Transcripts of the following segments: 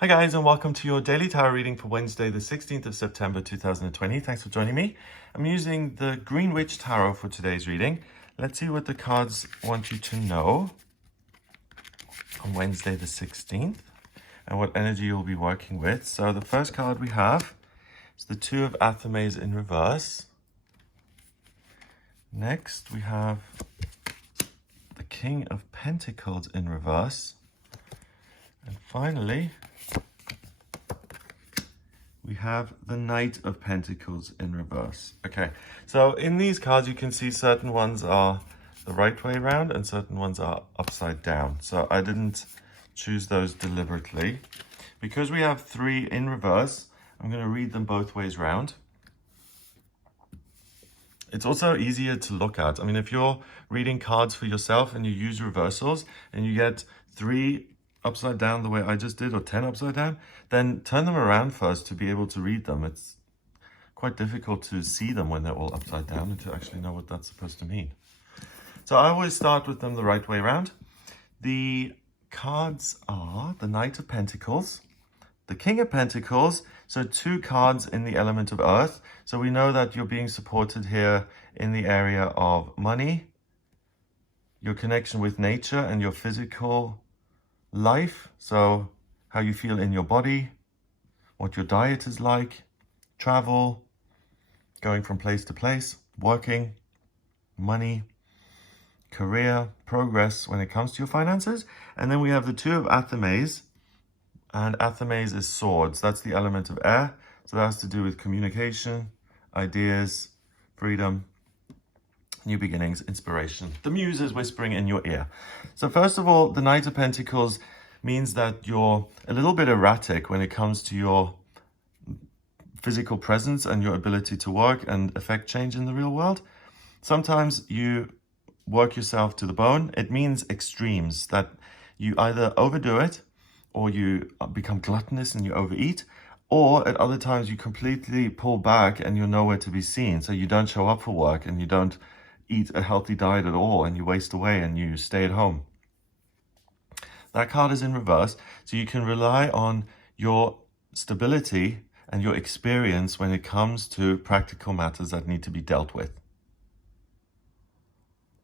Hi guys, and welcome to your daily tarot reading for Wednesday, the 16th of September 2020. Thanks for joining me. I'm using the Green Witch Tarot for today's reading. Let's see what the cards want you to know on Wednesday the 16th and what energy you'll be working with. So the first card we have is the Two of Athames in reverse. Next we have the King of Pentacles in reverse. And finally, we have the Knight of Pentacles in reverse. Okay, so in these cards, you can see certain ones are the right way around and certain ones are upside down. So I didn't choose those deliberately. Because we have three in reverse, I'm going to read them both ways round. It's also easier to look at. I mean, if you're reading cards for yourself and you use reversals and you get three upside down the way I just did, or 10 upside down, then turn them around first to be able to read them. It's quite difficult to see them when they're all upside down and to actually know what that's supposed to mean. So I always start with them the right way around. The cards are the Knight of Pentacles, the King of Pentacles, so two cards in the element of Earth. So we know that you're being supported here in the area of money, your connection with nature and your physical life, so how you feel in your body, what your diet is like, travel, going from place to place, working, money, career, progress when it comes to your finances. And then we have the Two of Athames, and Athames is swords. That's the element of air, so that has to do with communication, ideas, freedom, new beginnings, inspiration. The muse is whispering in your ear. So first of all, the Knight of Pentacles means that you're a little bit erratic when it comes to your physical presence and your ability to work and affect change in the real world. Sometimes you work yourself to the bone. It means extremes, that you either overdo it or you become gluttonous and you overeat, or at other times you completely pull back and you're nowhere to be seen. So you don't show up for work and you don't eat a healthy diet at all and you waste away and you stay at home. That card is in reverse, so you can rely on your stability and your experience when it comes to practical matters that need to be dealt with.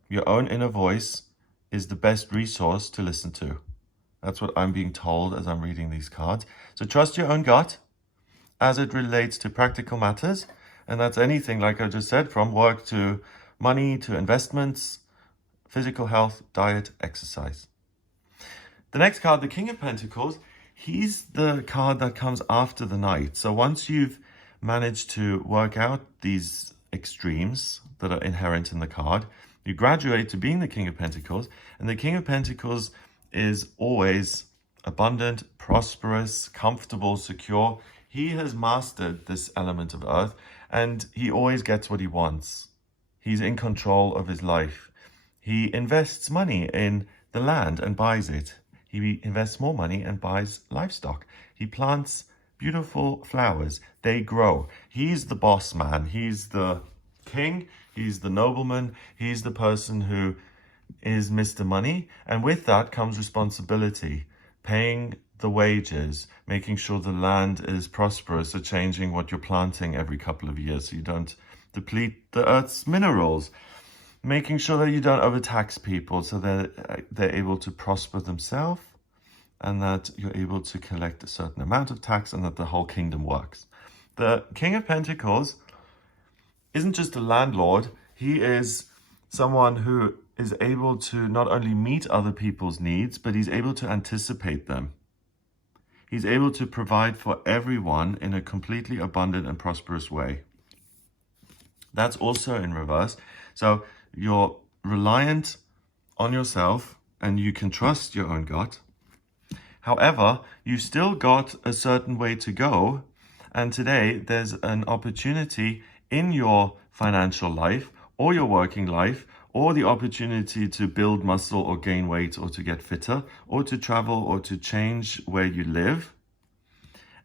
Your own inner voice is the best resource to listen to. That's what I'm being told as I'm reading these cards. So trust your own gut as it relates to practical matters. And that's anything, like I just said, from work to money to investments, physical health, diet, exercise. The next card, the King of Pentacles, he's the card that comes after the Knight. So once you've managed to work out these extremes that are inherent in the card, you graduate to being the King of Pentacles. And the King of Pentacles is always abundant, prosperous, comfortable, secure. He has mastered this element of Earth and he always gets what he wants. He's in control of his life. He invests money in the land and buys it. He invests more money and buys livestock. He plants beautiful flowers. They grow. He's the boss man. He's the king. He's the nobleman. He's the person who is Mr. Money. And with that comes responsibility, paying the wages, making sure the land is prosperous, so changing what you're planting every couple of years so you don't deplete the earth's minerals, making sure that you don't overtax people so that they're able to prosper themselves and that you're able to collect a certain amount of tax and that the whole kingdom works. The King of Pentacles isn't just a landlord. He is someone who is able to not only meet other people's needs, but he's able to anticipate them. He's able to provide for everyone in a completely abundant and prosperous way. That's also in reverse. So you're reliant on yourself and you can trust your own gut. However, you still got a certain way to go. And today there's an opportunity in your financial life or your working life, or the opportunity to build muscle or gain weight or to get fitter or to travel or to change where you live.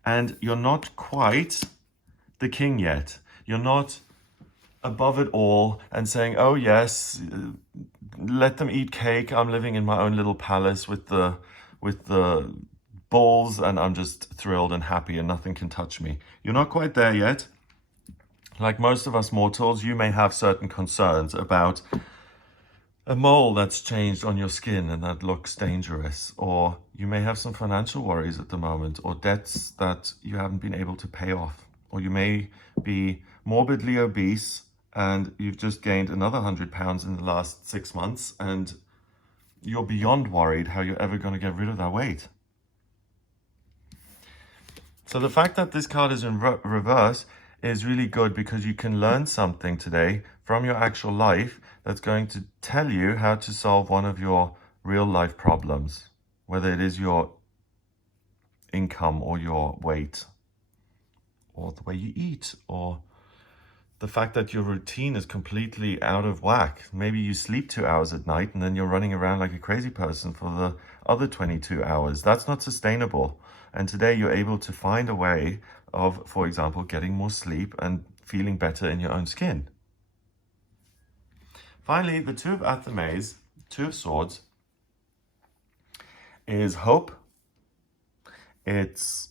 And you're not quite the king yet. You're not above it all and saying, oh yes, let them eat cake. I'm living in my own little palace with the balls and I'm just thrilled and happy and nothing can touch me. You're not quite there yet. Like most of us mortals, you may have certain concerns about a mole that's changed on your skin and that looks dangerous, or you may have some financial worries at the moment, or debts that you haven't been able to pay off, or you may be morbidly obese and you've just gained another 100 pounds in the last 6 months and you're beyond worried how you're ever going to get rid of that weight. So the fact that this card is in reverse is really good because you can learn something today from your actual life that's going to tell you how to solve one of your real life problems, whether it is your income or your weight or the way you eat or the fact that your routine is completely out of whack. Maybe you sleep 2 hours at night and then you're running around like a crazy person for the other 22 hours. That's not sustainable. And today you're able to find a way of, for example, getting more sleep and feeling better in your own skin. Finally, the Two of Athames, Two of Swords, is hope. It's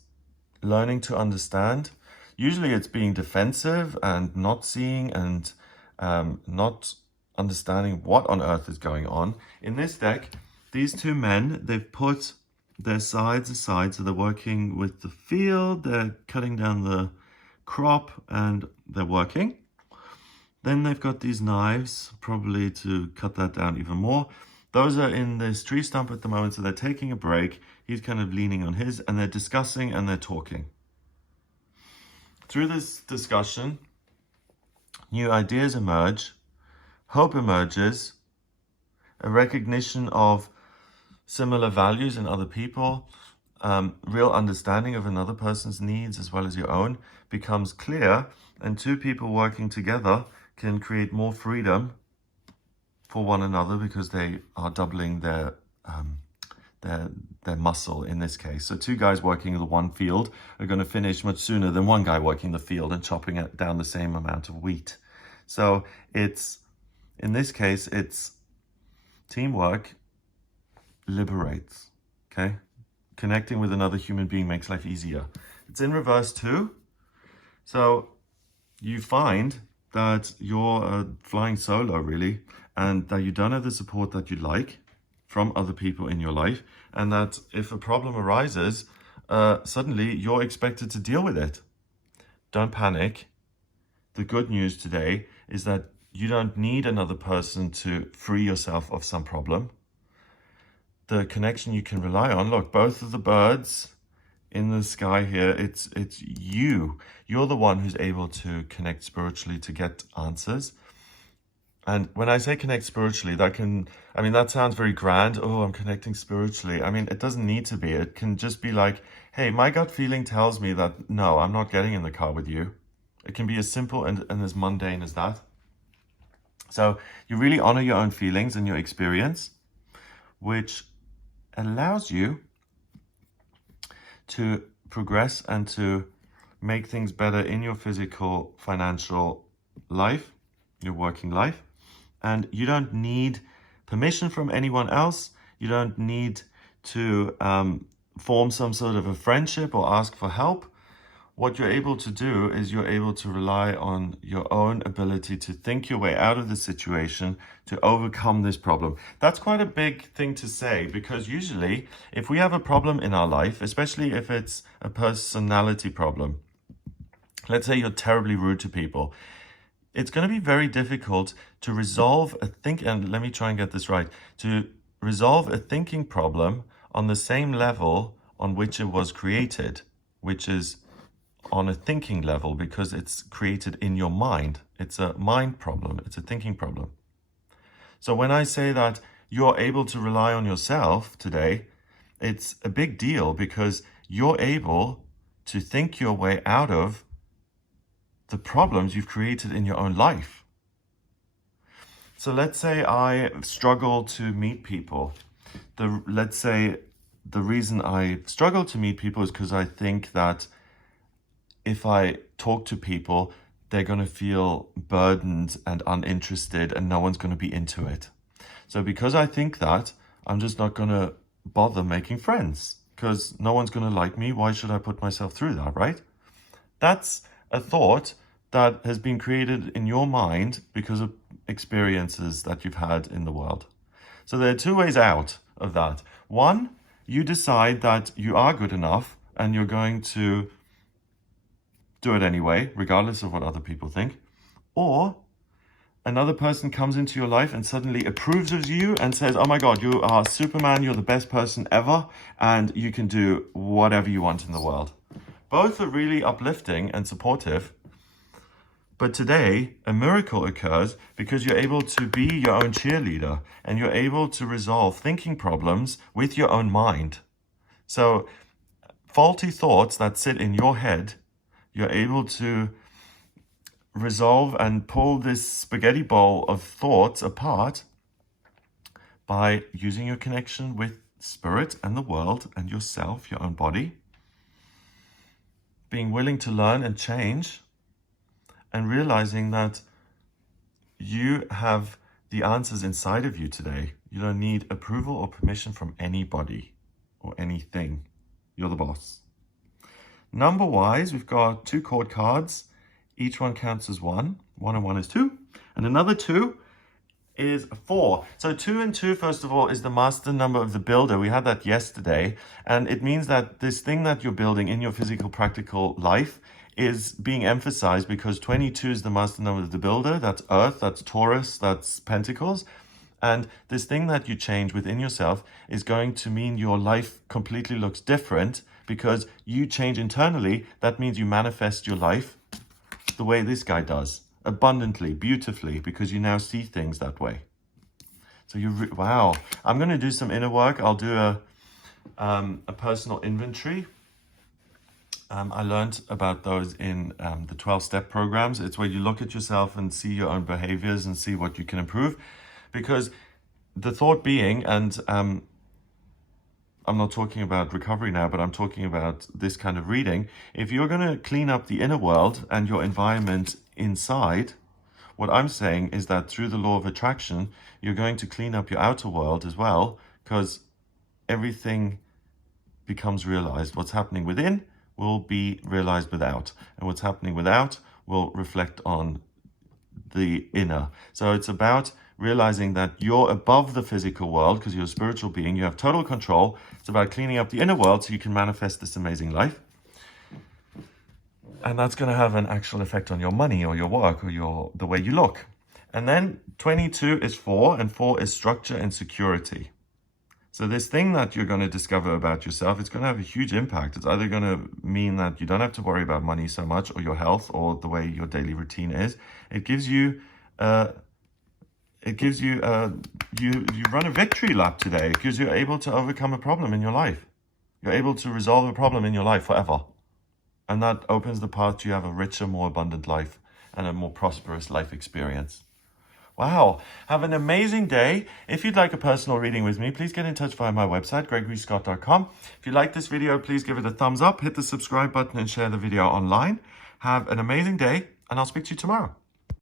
learning to understand. Usually it's being defensive and not seeing and not understanding what on earth is going on. In this deck, these two men, they've put their sides aside, so they're working with the field, they're cutting down the crop and they're working. Then they've got these knives, probably to cut that down even more. Those are in this tree stump at the moment, so they're taking a break. He's kind of leaning on his, and they're discussing and they're talking. Through this discussion, new ideas emerge, hope emerges, a recognition of similar values in other people, real understanding of another person's needs as well as your own becomes clear, and two people working together can create more freedom for one another because they are doubling their muscle in this case. So two guys working in the one field are going to finish much sooner than one guy working the field and chopping it down the same amount of wheat. So it's, in this case, it's teamwork liberates, okay? Connecting with another human being makes life easier. It's in reverse too. So you find that you're flying solo really, and that you don't have the support that you'd like from other people in your life, and that if a problem arises, suddenly you're expected to deal with it. Don't panic. The good news today is that you don't need another person to free yourself of some problem. The connection you can rely on, look, both of the birds in the sky here, it's you. You're the one who's able to connect spiritually to get answers. And when I say connect spiritually, that sounds very grand. Oh, I'm connecting spiritually. I mean, it doesn't need to be. It can just be like, hey, my gut feeling tells me that, no, I'm not getting in the car with you. It can be as simple and as mundane as that. So you really honor your own feelings and your experience, which allows you to progress and to make things better in your physical, financial life, your working life. And you don't need permission from anyone else. You don't need to form some sort of a friendship or ask for help. What you're able to do is you're able to rely on your own ability to think your way out of the situation, to overcome this problem. That's quite a big thing to say, because usually if we have a problem in our life, especially if it's a personality problem, let's say you're terribly rude to people, it's going to be very difficult to resolve and let me try and get this right, to resolve a thinking problem on the same level on which it was created, which is on a thinking level, because it's created in your mind. It's a mind problem. It's a thinking problem. So when I say that you're able to rely on yourself today, it's a big deal because you're able to think your way out of the problems you've created in your own life. So let's say I struggle to meet people. Let's say the reason I struggle to meet people is because I think that if I talk to people, they're going to feel burdened and uninterested and no one's going to be into it. So because I think that, I'm just not going to bother making friends. because no one's going to like me. Why should I put myself through that, right? That's a thought that has been created in your mind because of experiences that you've had in the world. So there are two ways out of that. One, you decide that you are good enough and you're going to do it anyway, regardless of what other people think. Or another person comes into your life and suddenly approves of you and says, oh my God, you are Superman, you're the best person ever, and you can do whatever you want in the world. Both are really uplifting and supportive. But today, a miracle occurs because you're able to be your own cheerleader and you're able to resolve thinking problems with your own mind. So faulty thoughts that sit in your head, you're able to resolve and pull this spaghetti bowl of thoughts apart by using your connection with spirit and the world and yourself, your own body, being willing to learn and change, and realizing that you have the answers inside of you today. You don't need approval or permission from anybody or anything. You're the boss. Number-wise, we've got 2 chord cards. Each one counts as 1. 1 and 1 is 2. And another 2 is 4. So 2 and 2, first of all, is the master number of the builder. We had that yesterday. And it means that this thing that you're building in your physical, practical life is being emphasized because 22 is the master number of the builder. That's Earth, that's Taurus, that's Pentacles. And this thing that you change within yourself is going to mean your life completely looks different because you change internally. That means you manifest your life the way this guy does, abundantly, beautifully, because you now see things that way. So wow. I'm going to do some inner work. I'll do a personal inventory. I learned about those in the 12-step programs. It's where you look at yourself and see your own behaviors and see what you can improve. Because the thought being, and I'm not talking about recovery now, but I'm talking about this kind of reading. If you're going to clean up the inner world and your environment inside, what I'm saying is that through the law of attraction, you're going to clean up your outer world as well, because everything becomes realized. What's happening within will be realized without, and what's happening without will reflect on the inner. So it's about realizing that you're above the physical world because you're a spiritual being. You have total control. It's about cleaning up the inner world so you can manifest this amazing life. And that's going to have an actual effect on your money or your work or the way you look. And then 22 is 4, and 4 is structure and security. So this thing that you're going to discover about yourself, it's going to have a huge impact. It's either going to mean that you don't have to worry about money so much, or your health, or the way your daily routine is. It gives you you run a victory lap today because you're able to overcome a problem in your life. You're able to resolve a problem in your life forever. And that opens the path to you have a richer, more abundant life and a more prosperous life experience. Wow. Have an amazing day. If you'd like a personal reading with me, please get in touch via my website, gregoryscott.com. If you like this video, please give it a thumbs up, hit the subscribe button and share the video online. Have an amazing day, and I'll speak to you tomorrow.